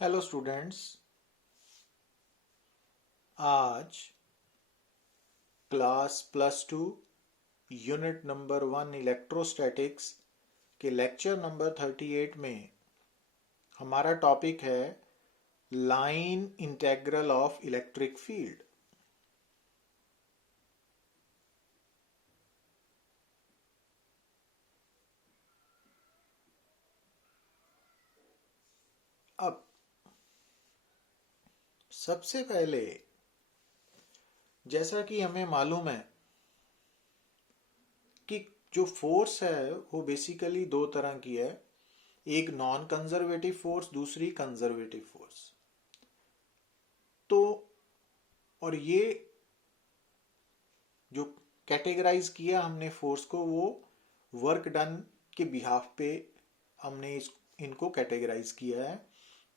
Hello students. आज class +2 unit number 1 electrostatics के lecture number 38 में हमारा टॉपिक है line integral of electric field. अब सबसे पहले जैसा कि हमें मालूम है कि जो फोर्स है वो बेसिकली दो तरह की है, एक नॉन कंजर्वेटिव फोर्स, दूसरी कंजर्वेटिव फोर्स। तो और ये जो कैटेगराइज किया हमने फोर्स को, वो वर्क डन के बिहाफ पे हमने इनको कैटेगराइज किया है।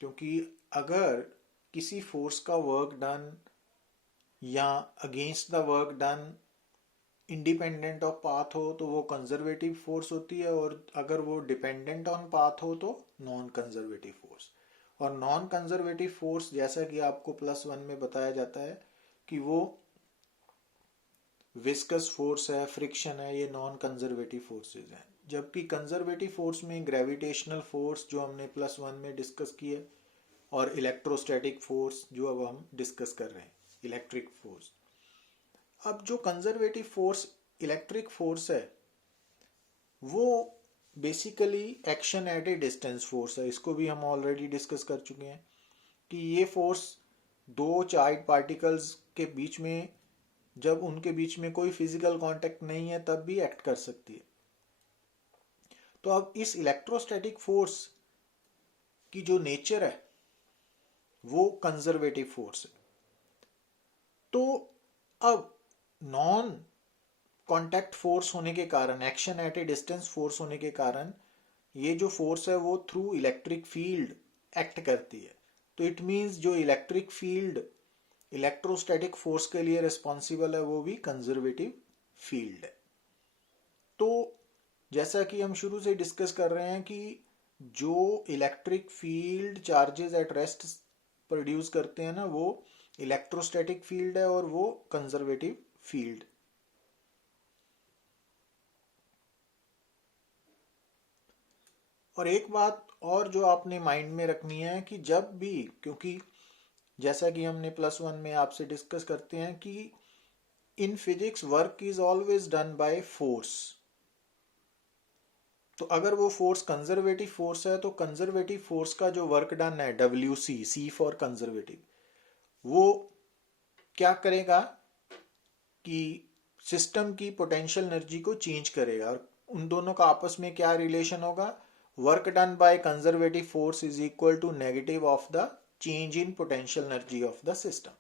क्योंकि अगर किसी फोर्स का वर्क डन या against the work done independent of path हो तो वो कंजर्वेटिव फोर्स होती है, और अगर वो डिपेंडेंट ऑन पाथ हो तो नॉन कंजर्वेटिव फोर्स। और नॉन कंजर्वेटिव फोर्स, जैसा कि आपको +1 में बताया जाता है कि वो विस्कस फोर्स है, फ्रिक्शन है, ये नॉन कंजर्वेटिव फोर्सेस हैं। जबकि कंजर्वेटिव फोर्स में ग्रेविटेशनल फोर्स जो हमने +1 में डिस्कस किए, और इलेक्ट्रोस्टैटिक फोर्स जो अब हम डिस्कस कर रहे हैं, इलेक्ट्रिक फोर्स। अब जो कंजर्वेटिव फोर्स इलेक्ट्रिक फोर्स है वो basically action at A distance force है। इसको भी हम ऑलरेडी डिस्कस कर चुके हैं कि ये फोर्स दो चार्ज पार्टिकल्स के बीच में, जब उनके बीच में कोई फिजिकल कांटेक्ट नहीं है तब भी एक्ट कर सकती है। तो अब इस इलेक्ट्रोस्टैटिक फोर्स की जो नेचर है वो कंजर्वेटिव फोर्स है। तो अब नॉन कांटेक्ट फोर्स होने के कारण, action at A distance force होने के कारण, ये जो फोर्स है वो थ्रू इलेक्ट्रिक फील्ड एक्ट करती है। तो इट मीन्स जो इलेक्ट्रिक फील्ड इलेक्ट्रोस्टैटिक फोर्स के लिए रिस्पॉन्सिबल है वो भी कंजर्वेटिव फील्ड है। तो जैसा कि हम शुरू से डिस्कस कर रहे हैं कि जो electric field charges at rest produce करते हैं ना, वो इलेक्ट्रोस्टैटिक फील्ड है और वो कंजर्वेटिव फील्ड। और एक बात और जो आपने माइंड में रखनी है कि जब भी, क्योंकि जैसा कि हमने +1 में आपसे डिस्कस करते हैं कि in physics work is always done by force. तो अगर वो फोर्स कंजर्वेटिव फोर्स है तो कंजर्वेटिव फोर्स का जो वर्क डन है, WC, C फॉर कंजर्वेटिव, वो क्या करेगा कि सिस्टम की पोटेंशियल एनर्जी को चेंज करेगा। और उन दोनों का आपस में क्या रिलेशन होगा? Work done by conservative force is equal to negative of the change in potential energy of the system.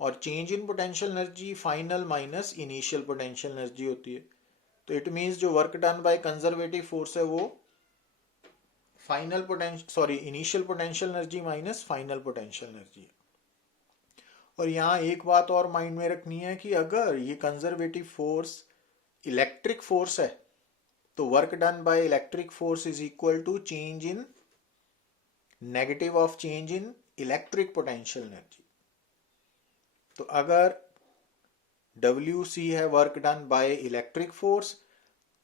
और change in potential energy final minus initial potential energy होती है। तो इट मीन्स जो work done by conservative force है वो initial potential energy minus final potential energy. और यहाँ एक बात और माइंड में रखनी है कि अगर ये कंजर्वेटिव फोर्स इलेक्ट्रिक फोर्स है तो work done by electric force is equal to change in negative of change in electric potential energy. तो अगर WC है work done by electric force,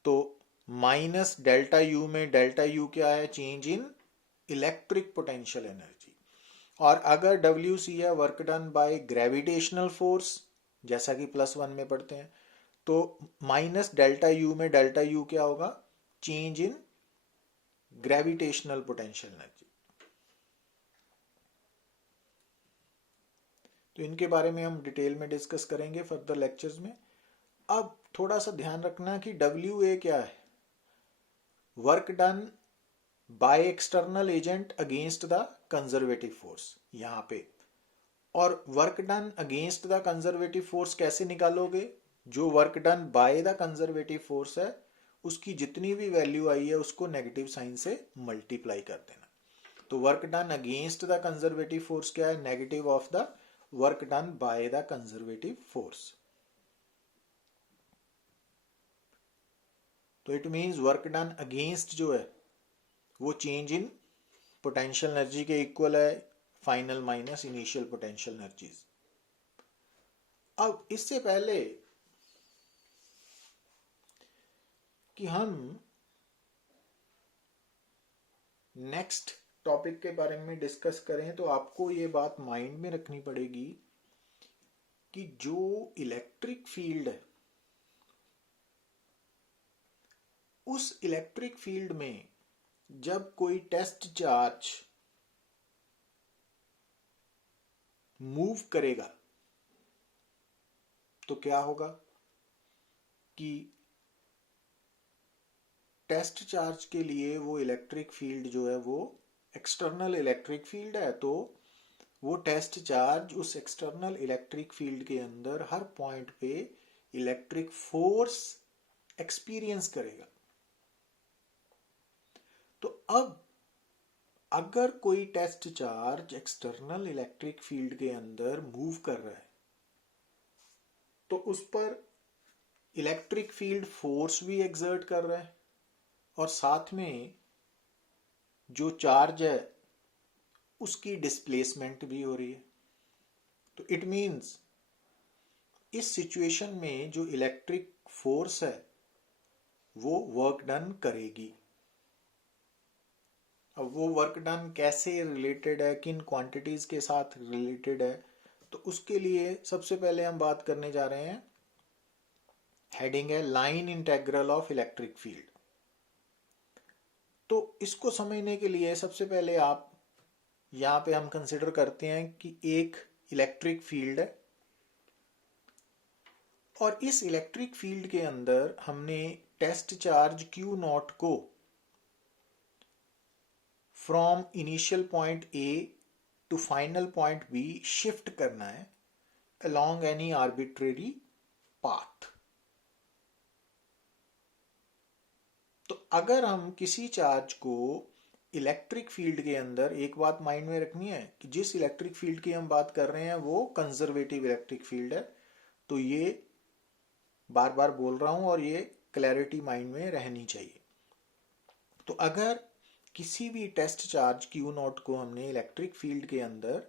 तो माइनस डेल्टा यू में डेल्टा यू क्या है? Change in electric potential energy. और अगर WC है work done by gravitational force, जैसा कि +1 में पढ़ते हैं, तो माइनस डेल्टा यू में डेल्टा यू क्या होगा? Change in gravitational potential energy. तो इनके बारे में हम डिटेल में डिस्कस करेंगे फर्दर लेक्चर्स में। अब थोड़ा सा ध्यान रखना कि WA क्या है? Work done bye external agent against the conservative force यहाँ पे। और work done against the conservative force कैसे निकालोगे? जो work done by the conservative force है उसकी जितनी भी वैल्यू आई है उसको नेगेटिव साइन से मल्टीप्लाई कर देना। तो work done against the conservative force क्या है? Negative of the work done by the conservative force. तो it means work done against जो है वो चेंज इन पोटेंशियल एनर्जी के इक्वल है, final minus initial potential energies. अब इससे पहले कि हम नेक्स्ट टॉपिक के बारे में डिस्कस करें तो आपको ये बात माइंड में रखनी पड़ेगी कि जो इलेक्ट्रिक फील्ड है उस इलेक्ट्रिक फील्ड में जब कोई टेस्ट चार्ज मूव करेगा तो क्या होगा कि टेस्ट चार्ज के लिए वो इलेक्ट्रिक फील्ड जो है वो एक्सटर्नल इलेक्ट्रिक फील्ड है, तो वो टेस्ट चार्ज उस एक्सटर्नल इलेक्ट्रिक फील्ड के अंदर हर पॉइंट पे इलेक्ट्रिक फोर्स एक्सपीरियंस करेगा। तो अब अगर कोई test charge external electric field के अंदर मूव कर रहा है तो उस पर इलेक्ट्रिक फील्ड फोर्स भी एक्सर्ट कर रहा है और साथ में जो चार्ज है उसकी डिस्प्लेसमेंट भी हो रही है। तो इट मीन्स इस सिचुएशन में जो इलेक्ट्रिक फोर्स है वो वर्क डन करेगी। अब वो वर्क डन कैसे रिलेटेड है, किन क्वांटिटीज के साथ रिलेटेड है, तो उसके लिए सबसे पहले हम बात करने जा रहे हैं, हेडिंग है line integral of electric field. तो इसको समझने के लिए सबसे पहले आप यहाँ पे हम कंसिडर करते हैं कि एक इलेक्ट्रिक फील्ड है और इस इलेक्ट्रिक फील्ड के अंदर हमने टेस्ट चार्ज Q नॉट को from initial point A to final point B shift करना है along any arbitrary path। तो अगर हम किसी चार्ज को इलेक्ट्रिक फील्ड के अंदर, एक बात माइंड में रखनी है कि जिस इलेक्ट्रिक फील्ड की हम बात कर रहे हैं वो कंजर्वेटिव इलेक्ट्रिक फील्ड है, तो ये बार बार बोल रहा हूं और ये क्लैरिटी माइंड में रहनी चाहिए। तो अगर किसी भी टेस्ट चार्ज Q नॉट को हमने इलेक्ट्रिक फील्ड के अंदर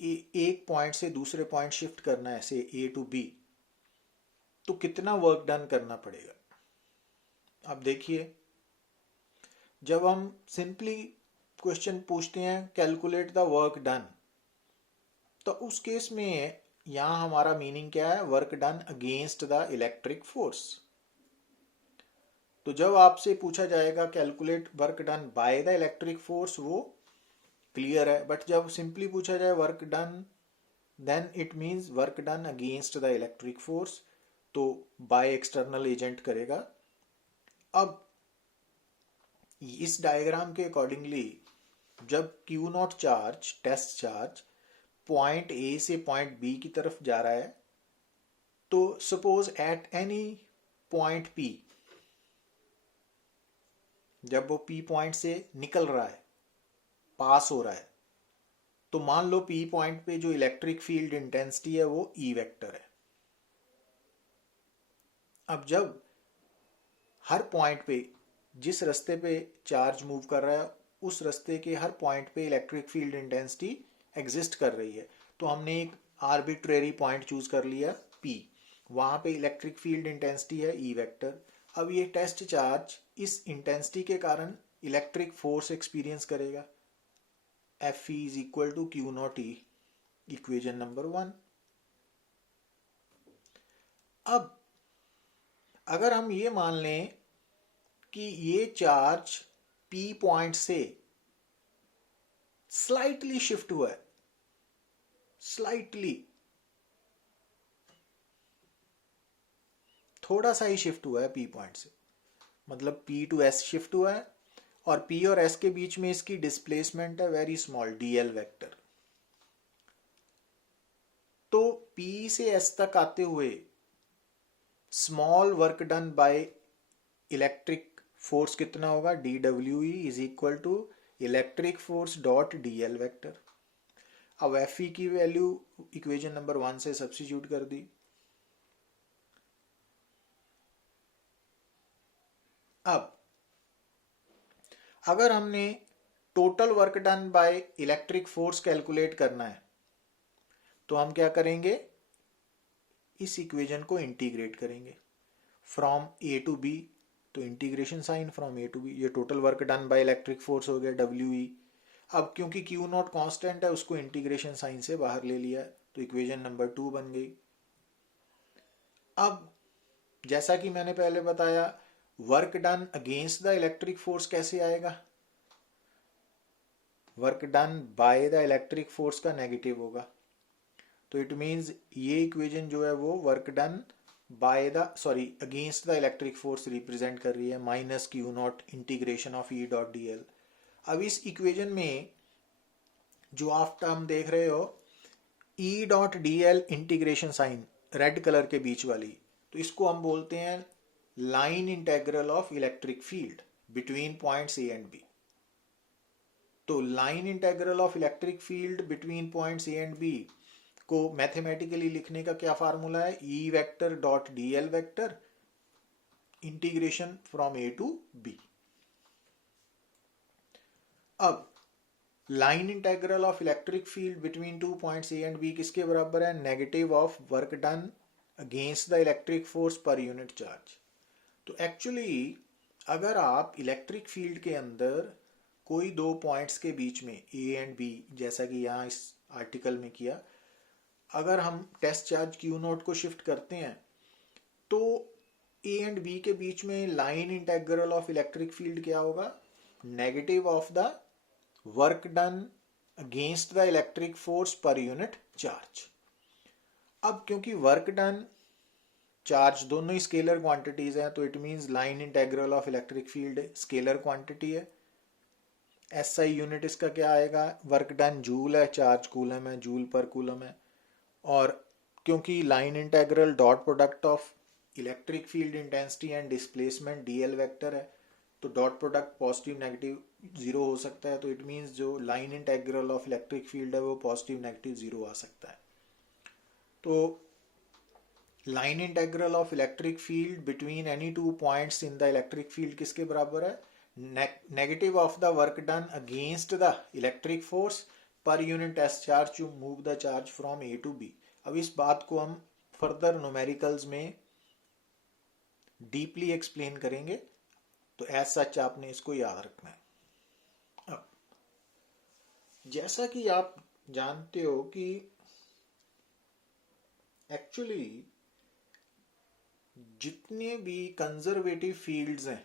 एक पॉइंट से दूसरे पॉइंट शिफ्ट करना है, से A टू B, तो कितना वर्क डन करना पड़ेगा। अब देखिए, जब हम सिंपली क्वेश्चन पूछते हैं कैलकुलेट द वर्क डन, तो उस केस में यहां हमारा मीनिंग क्या है, work done against the electric force. तो जब आपसे पूछा जाएगा calculate work done by the electric force, वो क्लियर है, बट जब सिंपली पूछा जाए work done, then it means work done against the electric force, तो बाय एक्सटर्नल एजेंट करेगा। अब इस डायग्राम के अकॉर्डिंगली जब Q naught charge, test charge, point A से पॉइंट B की तरफ जा रहा है, तो suppose at any point P, जब वो P पॉइंट से निकल रहा है, पास हो रहा है, तो मान लो P पॉइंट पे जो इलेक्ट्रिक फील्ड इंटेंसिटी है वो E वेक्टर है। अब जब हर पॉइंट पे, जिस रास्ते पे चार्ज मूव कर रहा है उस रास्ते के हर पॉइंट पे इलेक्ट्रिक फील्ड इंटेंसिटी एग्जिस्ट कर रही है, तो हमने एक आर्बिट्रेरी पॉइंट चूज कर लिया P, वहां पे इलेक्ट्रिक फील्ड इंटेंसिटी है E वेक्टर। अब ये टेस्ट चार्ज इस इंटेंसिटी के कारण इलेक्ट्रिक फोर्स एक्सपीरियंस करेगा, Fe is equal to Q naught E, equation number 1। अब अगर हम ये मान लें कि ये चार्ज P पॉइंट से स्लाइटली शिफ्ट हुआ है, स्लाइटली, थोड़ा सा ही शिफ्ट हुआ है P पॉइंट से, मतलब P टू S शिफ्ट हुआ है और P और S के बीच में इसकी डिस्प्लेसमेंट है वेरी स्मॉल dl वेक्टर। तो P से S तक आते हुए small work done by electric force कितना होगा, dWe is equal to electric force dot dl vector. अब Fe की वैल्यू इक्वेशन नंबर 1 से सब्स्टिट्यूट कर दी, अब अगर हमने total work done by electric force calculate करना है तो हम क्या करेंगे, इस इक्वेशन को इंटीग्रेट करेंगे फ्रॉम ए टू बी, तो integration sign from A to B, ये total work done by electric force हो गया डब्ल्यू ई। अब क्योंकि क्यू नॉट कांस्टेंट है उसको इंटीग्रेशन साइन से बाहर ले लिया, तो इक्वेशन नंबर 2 बन गई। अब जैसा कि मैंने पहले बताया, work done against the electric force कैसे आएगा, work done by the electric force का नेगेटिव होगा, तो इट मींस ये इक्वेशन जो है वो work done by the against the electric force represent कर रही है, minus Q not integration of E dot D L. अब इस इक्वेशन में जो आप टर्म देख रहे हो E dot D L integration sign red colour के बीच वाली, तो इसको हम बोलते हैं line integral of electric field between points A and B. तो line integral of electric field between points A and B को मैथमेटिकली लिखने का क्या फार्मूला है, E vector dot D L vector integration from A to B. अब line integral of electric field between 2 points A and B किसके बराबर है, negative of work done against the electric force per unit charge. तो actually अगर आप electric field के अंदर कोई दो पॉइंट्स के बीच में ए एंड बी, जैसा कि यहाँ इस आर्टिकल में किया, अगर हम टेस्ट चार्ज क्यू नॉट को शिफ्ट करते हैं तो ए एंड बी के बीच में line integral of electric field क्या होगा, negative of the work done against the electric force per unit charge. अब क्योंकि वर्क डन चार्ज दोनों ही स्केलर क्वांटिटीज हैं, तो it means line integral of electric field scalar quantity है। SI unit इसका क्या आएगा, वर्क डन जूल है, चार्ज कूलम है, जूल पर कूलम है। और क्योंकि line integral dot product of electric field intensity and displacement DL vector है, तो dot product positive negative zero हो सकता है, तो इट मींस जो line integral of electric field है वो पॉजिटिव नेगेटिव जीरो आ सकता है। तो line integral of electric field between any two points in the electric field किसके बराबर है, negative of the work done against the electric force per unit test charge to move the charge from A to B. अब इस बात को हम further numericals में deeply explain करेंगे, तो एज सच आपने इसको याद रखना है। अब जैसा कि आप जानते हो कि एक्चुअली जितने भी कंजर्वेटिव फील्ड्स हैं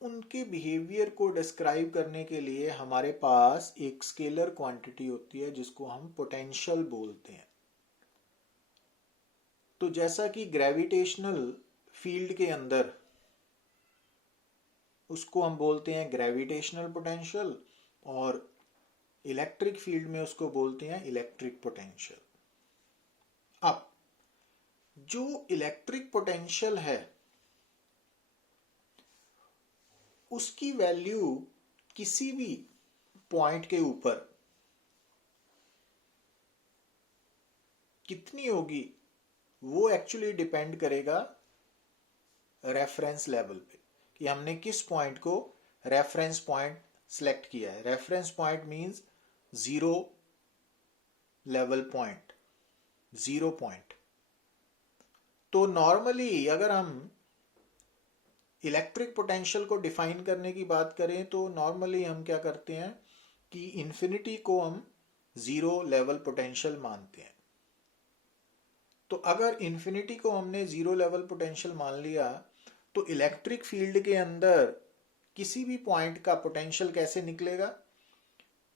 उनके बिहेवियर को डिस्क्राइब करने के लिए हमारे पास एक स्केलर क्वांटिटी होती है जिसको हम पोटेंशियल बोलते हैं। तो जैसा कि ग्रेविटेशनल फील्ड के अंदर उसको हम बोलते हैं ग्रेविटेशनल पोटेंशियल, और इलेक्ट्रिक फील्ड में उसको बोलते हैं इलेक्ट्रिक पोटेंशियल। अब जो इलेक्ट्रिक पोटेंशियल है उसकी वैल्यू किसी भी पॉइंट के ऊपर कितनी होगी वो एक्चुअली डिपेंड करेगा रेफरेंस लेवल पे, कि हमने किस पॉइंट को रेफरेंस पॉइंट सिलेक्ट किया है। Reference point means zero level point, zero point. तो नॉर्मली अगर हम इलेक्ट्रिक पोटेंशियल को डिफाइन करने की बात करें तो नॉर्मली हम क्या करते हैं कि इन्फिनिटी को हम जीरो लेवल पोटेंशियल मानते हैं। तो अगर इन्फिनिटी को हमने जीरो लेवल पोटेंशियल मान लिया तो इलेक्ट्रिक फील्ड के अंदर किसी भी पॉइंट का पोटेंशियल कैसे निकलेगा,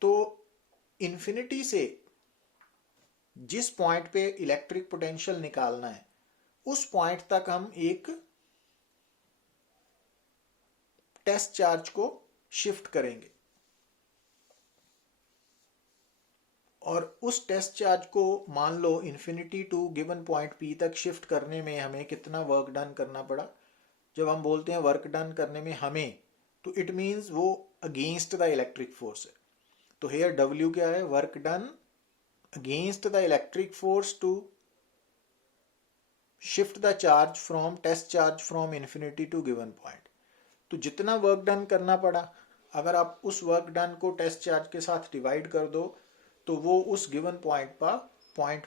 तो इन्फिनिटी से जिस पॉइंट पे इलेक्ट्रिक पोटेंशियल निकालना है उस पॉइंट तक हम एक टेस्ट चार्ज को शिफ्ट करेंगे, और उस टेस्ट चार्ज को मान लो infinity to given point P तक शिफ्ट करने में हमें कितना वर्क डन करना पड़ा। जब हम बोलते हैं वर्क डन करने में हमें, तो इट मींस वो अगेंस्ट द इलेक्ट्रिक फोर्स है। तो हेयर डब्ल्यू क्या है, work done against the electric force to shift the charge from test charge from infinity to given point. तो जितना वर्क डन करना पड़ा, अगर आप उस वर्क डन को टेस्ट चार्ज के साथ डिवाइड कर दो तो वो उस गिवन पॉइंट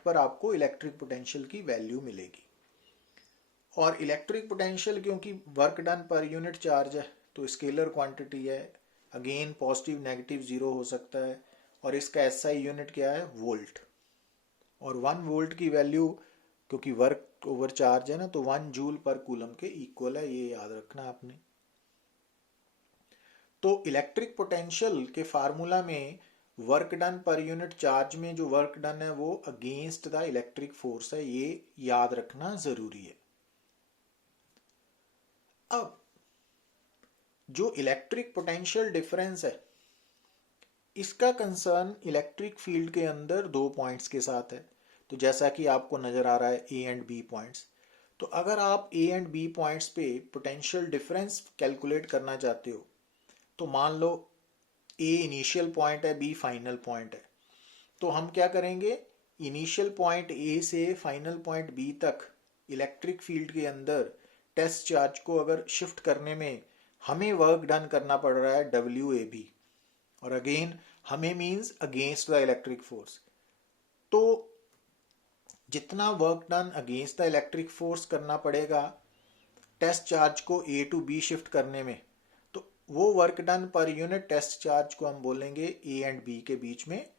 पर आपको इलेक्ट्रिक पोटेंशियल की वैल्यू मिलेगी। और इलेक्ट्रिक पोटेंशियल क्योंकि work done per unit charge है तो स्केलर क्वांटिटी है, अगेन पॉजिटिव नेगेटिव जीरो हो सकता है, और इसका एसआई यूनिट क्या है, वोल्ट। और 1 वोल्ट की वैल्यू क्योंकि वर्क ओवर चार्ज है ना, तो 1 जूल पर कूलम के इक्वल है, ये याद रखना आपने। तो इलेक्ट्रिक पोटेंशियल के फार्मूला में work done per unit charge में जो वर्क डन है वो अगेंस्ट द इलेक्ट्रिक फोर्स है, ये याद रखना जरूरी है। अब जो इलेक्ट्रिक पोटेंशियल डिफरेंस है इसका कंसर्न इलेक्ट्रिक फील्ड के अंदर 2 पॉइंट्स के साथ है। तो जैसा कि आपको नजर आ रहा है ए एंड बी पॉइंट्स, तो अगर आप ए एंड बी पॉइंट्स पे पोटेंशियल डिफरेंस कैलकुलेट करना चाहते हो तो मान लो ए इनिशियल पॉइंट है, बी फाइनल पॉइंट है, तो हम क्या करेंगे, इनिशियल पॉइंट ए से फाइनल पॉइंट बी तक इलेक्ट्रिक फील्ड के अंदर टेस्ट चार्ज को अगर शिफ्ट करने में हमें वर्क डन करना पड़ रहा है डब्ल्यू ए बी, और अगेन हमें means against the electric force. तो जितना work done against the electric force करना पड़ेगा टेस्ट चार्ज को ए टू बी शिफ्ट करने में, तो वो work done per unit test charge को हम बोलेंगे ए एंड बी के बीच में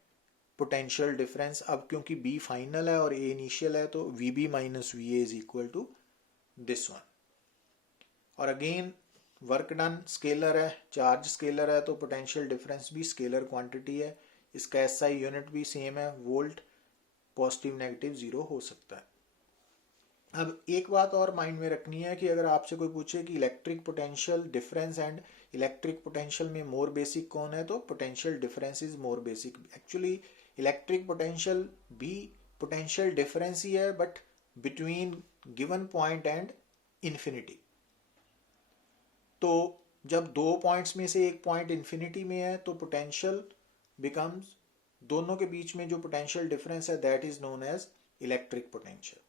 पोटेंशियल डिफरेंस। अब क्योंकि बी फाइनल है और ए इनिशियल है तो V B minus V A is equal to this one. और अगेन वर्क डन स्केलर है, चार्ज स्केलर है, तो पोटेंशियल डिफरेंस भी स्केलर क्वांटिटी है, इसका एसआई यूनिट भी सेम है, वोल्ट, पॉजिटिव नेगेटिव जीरो हो सकता है। अब एक बात और माइंड में रखनी है कि अगर आपसे कोई पूछे कि electric potential difference and electric potential में मोर बेसिक कौन है, तो potential difference is more basic. Actually electric potential भी पोटेंशियल डिफरेंस ही है, but between given point and infinity. तो जब 2 पॉइंट्स में से एक पॉइंट इन्फिनिटी में है तो पोटेंशियल बिकम्स, दोनों के बीच में जो पोटेंशियल डिफरेंस है that is known as electric potential.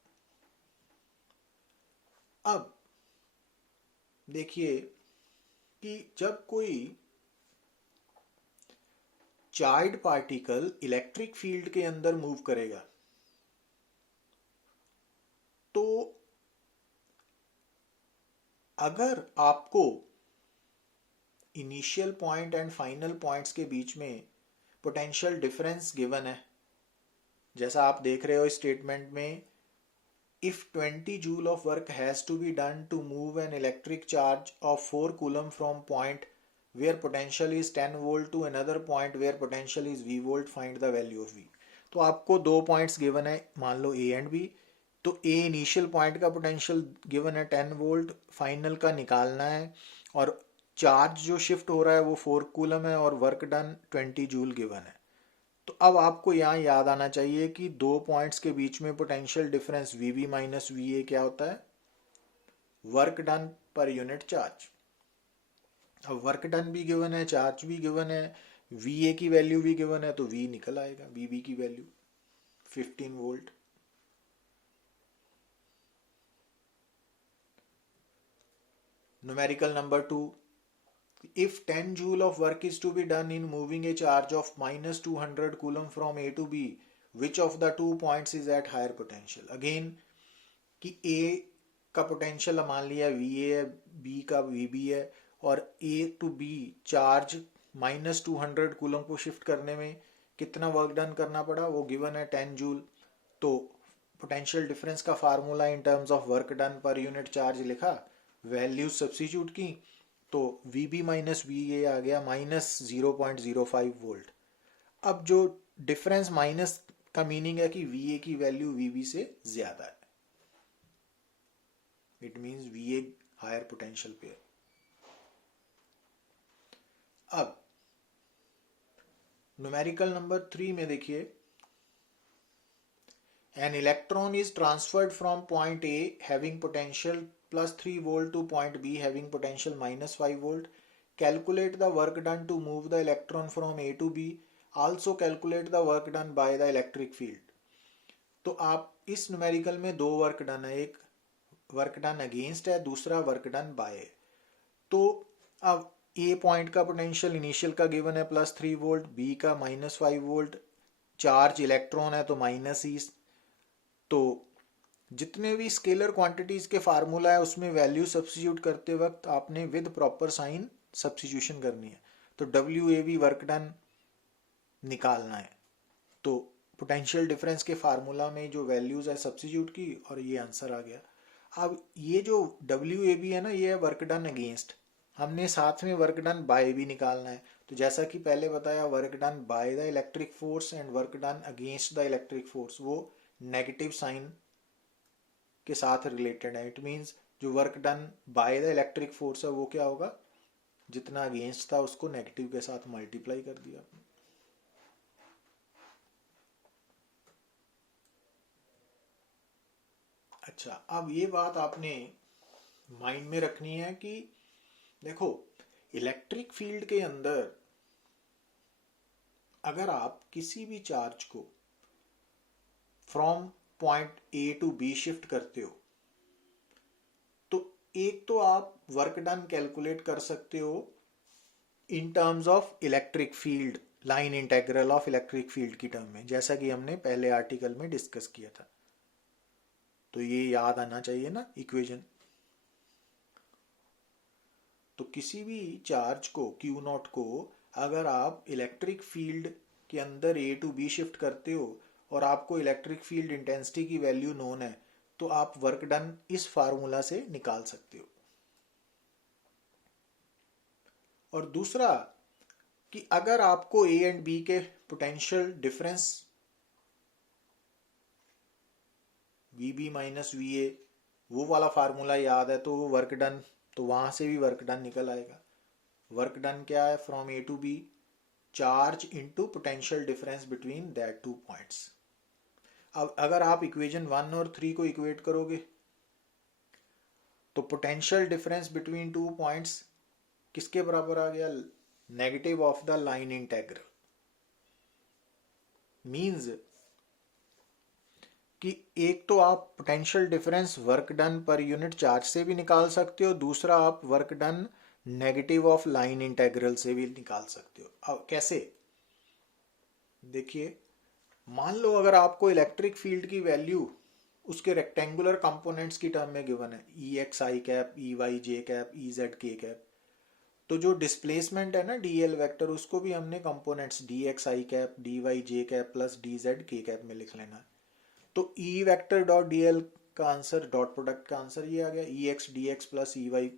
अब देखिए कि जब कोई चार्ज पार्टिकल इलेक्ट्रिक फील्ड के अंदर मूव करेगा तो अगर आपको initial point and final points के बीच में पोटेंशियल डिफरेंस गिवन है, जैसा आप देख रहे हो स्टेटमेंट में, if 20 joule of work has to be done to move an electric charge of 4 coulomb from point where potential is 10 volt to another point where potential is V volt, find the value of V। तो आपको 2 points given है, मान लो A and B, तो A initial point का potential given है 10 volt, final का निकालना है, और चार्ज जो शिफ्ट हो रहा है वो 4 कूलम है, और वर्क डन 20 जूल गिवन है। तो अब आपको यहाँ याद आना चाहिए कि 2 पॉइंट्स के बीच में potential difference V B minus V A क्या होता है, work done per unit charge. अब वर्क डन भी गिवन है, चार्ज भी गिवन है, वी ए की वैल्यू भी गिवन है, तो वी निकल आएगा, वी बी की value 15 volt. Numerical number 2, if 10 joule of work is to be done in moving a charge of minus 200 coulomb from A to B, which of the 2 points is at higher potential। Again कि A का potential मान लिया VA है, B का VB है, और A to B charge minus 200 coulomb को shift करने में कितना वर्क डन करना पड़ा, वो गिवन है 10 जूल। तो पोटेंशियल डिफरेंस का formula in terms of work done per unit charge लिखा, वैल्यू सब्स्टिट्यूट की, तो V B minus V A आ गया माइनस 0.05 वोल्ट। अब जो डिफरेंस माइनस का मीनिंग है कि वी ए की वैल्यू वी बी से ज्यादा है, it means V A higher potential पे है। अब न्यूमेरिकल नंबर 3 में देखिए, an electron is transferred from point A having potential plus 3 volt to point B having potential minus 5 volt. Calculate the work done to move the electron from A to B. Also calculate the work done by the electric field. तो आप इस numerical में 2 work done है, एक work done against है, दूसरा work done bye है। तो अब ए पॉइंट का पोटेंशियल इनिशियल का गिवन है +3 वोल्ट, बी का -5 वोल्ट, चार्ज इलेक्ट्रॉन है तो -E। तो जितने भी स्केलर क्वांटिटीज के फार्मूला है उसमें वैल्यू सब्स्टिट्यूट करते वक्त आपने विद प्रॉपर साइन सब्स्टिट्यूशन करनी है। तो WAV वर्क डन निकालना है, तो पोटेंशियल डिफरेंस के फार्मूला में जो वैल्यूज है सब्स्टिट्यूट की और ये आंसर आ गया। अब ये जो WAB है ना, ये है वर्क डन अगेंस्ट, हमने साथ में वर्क डन बाय भी निकालना है। तो जैसा कि पहले बताया, work done by the electric force and work done against the electric force वो नेगेटिव साइन के साथ रिलेटेड है। इट मीन्स जो work done by the electric force है वो क्या होगा, जितना अगेंस्ट था उसको नेगेटिव के साथ मल्टीप्लाई कर दिया। अच्छा, अब ये बात आपने माइंड में रखनी है कि देखो, इलेक्ट्रिक फील्ड के अंदर अगर आप किसी भी चार्ज को from point A to B shift करते हो, तो एक तो आप वर्क डन कैलकुलेट कर सकते हो इन terms of electric field, line integral of electric field की टर्म में, जैसा कि हमने पहले आर्टिकल में डिस्कस किया था। तो ये याद आना चाहिए ना इक्वेशन। तो किसी भी चार्ज को Q0 को अगर आप इलेक्ट्रिक फील्ड के अंदर A टू B शिफ्ट करते हो और आपको इलेक्ट्रिक फील्ड इंटेंसिटी की वैल्यू नोन है, तो आप वर्क डन इस फार्मूला से निकाल सकते हो। और दूसरा कि अगर आपको A एंड B के potential difference VB minus VA वो वाला फार्मूला याद है, तो वो वर्क डन, तो वहां से भी वर्क डन निकल आएगा। वर्क डन क्या है, from A to B, charge into potential difference between that two points. अब अगर आप इक्वेशन 1 और 3 को इक्वेट करोगे तो potential difference between two points किसके बराबर आ गया, negative of the line integral. Means कि एक तो आप potential difference work done per unit charge से भी निकाल सकते हो, दूसरा आप work done negative of line integral से भी निकाल सकते हो। अब कैसे, देखिए, मान लो अगर आपको इलेक्ट्रिक फील्ड की वैल्यू उसके रेक्टेंगुलर कंपोनेंट्स की टर्म में गिवन है, EXI cap, EY J cap, EZ K cap, तो जो डिस्प्लेसमेंट है ना DL वेक्टर, उसको भी हमने components DXI cap, DY J cap plus DZ K cap में लिख लेना है। तो E वेक्टर डॉट DL का आंसर, डॉट प्रोडक्ट का आंसर ये आ गया, EX DX प्लस EY।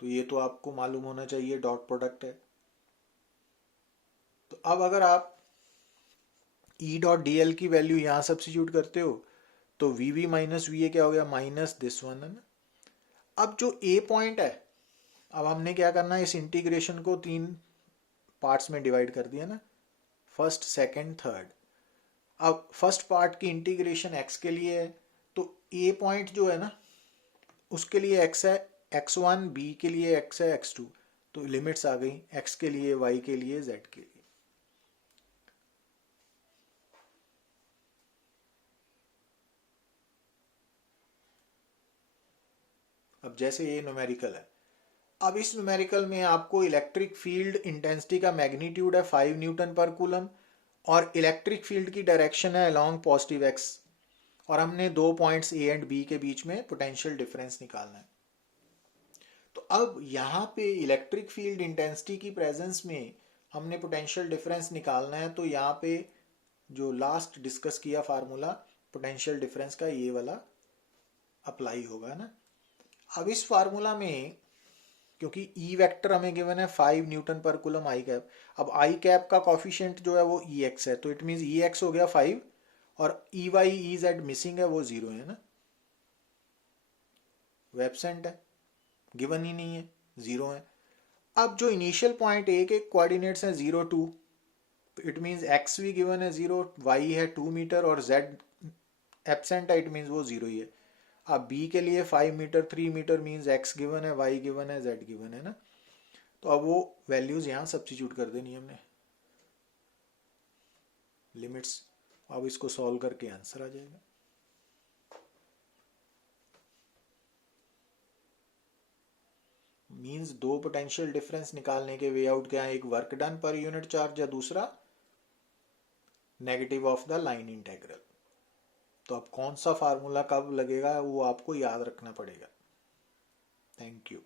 तो ये तो आपको मालूम होना चाहिए डॉट प्रोडक्ट है। तो अब अगर आप E डॉट DL की वैल्यू यहां सब्स्टिट्यूट करते हो तो VB माइनस VA क्या हो गया, माइनस दिस वन है ना। अब जो A पॉइंट है, अब हमने क्या करना है, इस इंटीग्रेशन को 3 पार्ट्स में डिवाइड कर दिया ना, फर्स्ट सेकंड थर्ड। अब फर्स्ट पार्ट की इंटीग्रेशन x के लिए है, तो A पॉइंट जो है ना उसके लिए x है x1, B के लिए x है x2, तो लिमिट्स आ गई x के लिए, y के लिए, z के लिए। अब जैसे ये न्यूमेरिकल है, अब इस न्यूमेरिकल में आपको इलेक्ट्रिक फील्ड इंटेंसिटी का मैग्नीट्यूड है 5 न्यूटन पर कूलम और इलेक्ट्रिक फील्ड की डायरेक्शन है अलोंग पॉजिटिव x, और हमने 2 पॉइंट्स A एंड B के बीच में पोटेंशियल डिफरेंस निकालना है। तो अब यहाँ पे इलेक्ट्रिक फील्ड इंटेंसिटी की प्रेजेंस में हमने पोटेंशियल डिफरेंस निकालना है, तो यहाँ पे जो लास्ट डिस्कस किया फार्मूला पोटेंशियल डिफरेंस का, ये वाला अप्लाई होगा ना। अब इस फार्मूला में क्योंकि E वेक्टर हमें गिवन है 5 न्यूटन पर कूलम आई कैप, अब आई कैप का कॉफिशिएंट जो है वो EX है, तो इट मीन्स EX हो गया 5 और EY EZ मिसिंग है, वो 0 है ना, वो एब्सेंट है, गिवन ही नहीं है, 0 है। अब जो इनिशियल पॉइंट ए के कोऑर्डिनेट्स हैं 0 2, इट मीन्स x भी गिवन है 0, y है 2 मीटर और z एब्सेंट है, इट मीन्स वो 0 ही है। अब b के लिए 5 metre 3 metre means x given है, y गिवन है, z गिवन है ना। तो अब वो वैल्यूज यहाँ सब्स्टिट्यूट कर देनी हमने, लिमिट्स। अब इसको सॉल्व करके आंसर आ जाएगा। मींस दो पोटेंशियल डिफरेंस निकालने के वे आउट क्या है, एक work done per unit charge या दूसरा negative of the line integral. तो अब कौन सा फार्मूला कब लगेगा वो आपको याद रखना पड़ेगा। Thank you.